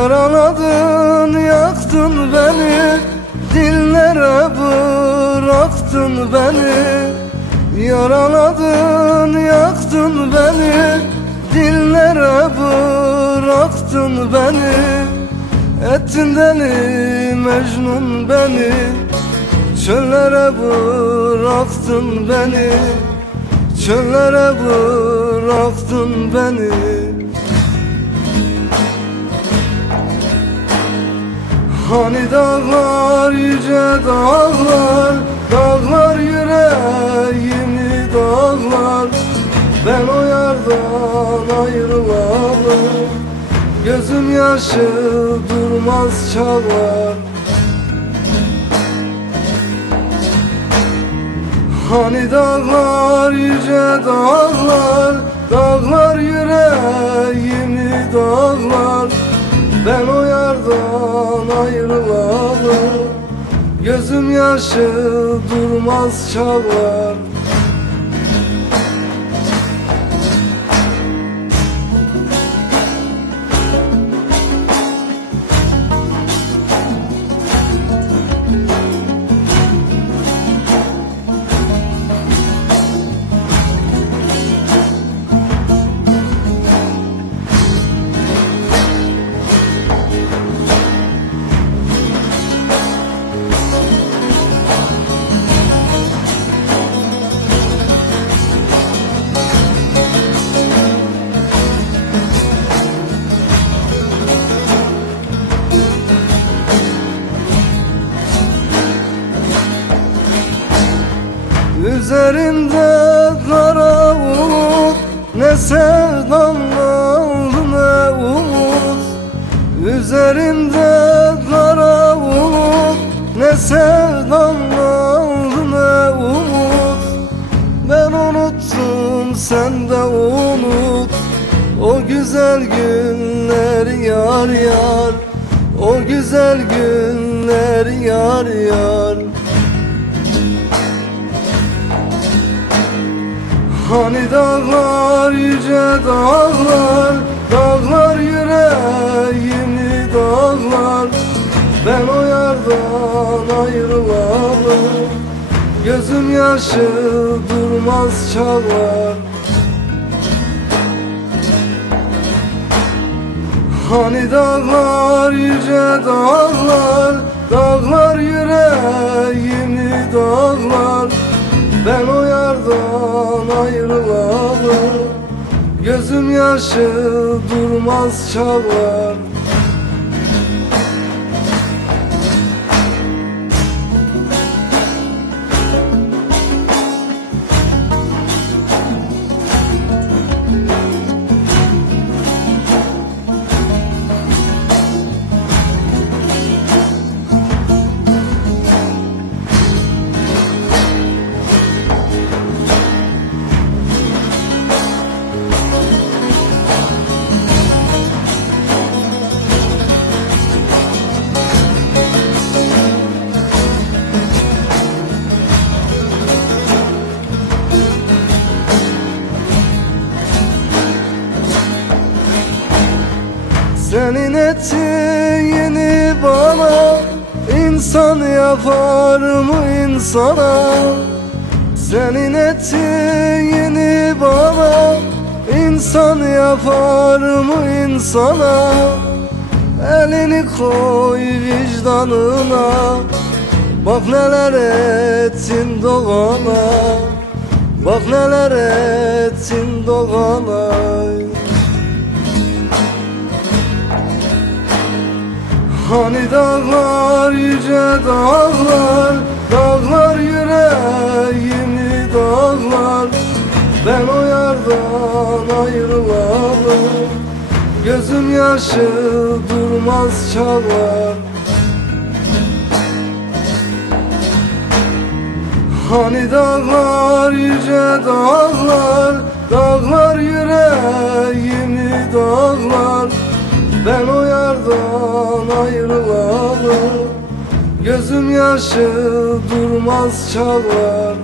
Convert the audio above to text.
Yaraladın, yaktın beni, dillere bıraktın beni. Yaraladın, yaktın beni, dillere bıraktın beni. Ettin deli Mecnun beni, çöllere bıraktın beni. Çöllere bıraktın beni. Hani dağlar, yüce dağlar, dağlar yüreğimi dağlar. Ben o yardan ayrılalı, gözüm yaşı durmaz çağlar. Hani dağlar, yüce dağlar, dağlar yüreğimi dağlar. Ben o yardan ayrılalı, gözüm yaşı durmaz çağlar. Üzerimde kara bulut, ne sevdam kaldı ne umut. Üzerimde kara bulut, ne sevdam kaldı ne umut. Ben unuttum, sen de unut o güzel günleri yar yar. O güzel günleri yar yar. Hani dağlar, yüce dağlar, dağlar yüreğimi dağlar. Ben o yardan ayrılalı, gözüm yaşı durmaz çağlar. Hani dağlar, yüce dağlar, dağlar yüreğimi dağlar. Ben o yardan ayrılalı, gözüm yaşı durmaz çağlar. Senin ettiğini bana insan yapar mı insana? Senin ettiğini bana insan yapar mı insana? Elini koy vicdanına, bak neler ettin doğana. Bak neler ettin doğana. Hani dağlar, yüce dağlar, dağlar yüreğimi dağlar. Ben o yardan ayrılalı, gözüm yaşı durmaz çağlar. Hani dağlar, yüce dağlar, dağlar yüreğimi dağlar. Ben o yardan ayrılalı, gözüm yaşı durmaz çağlar.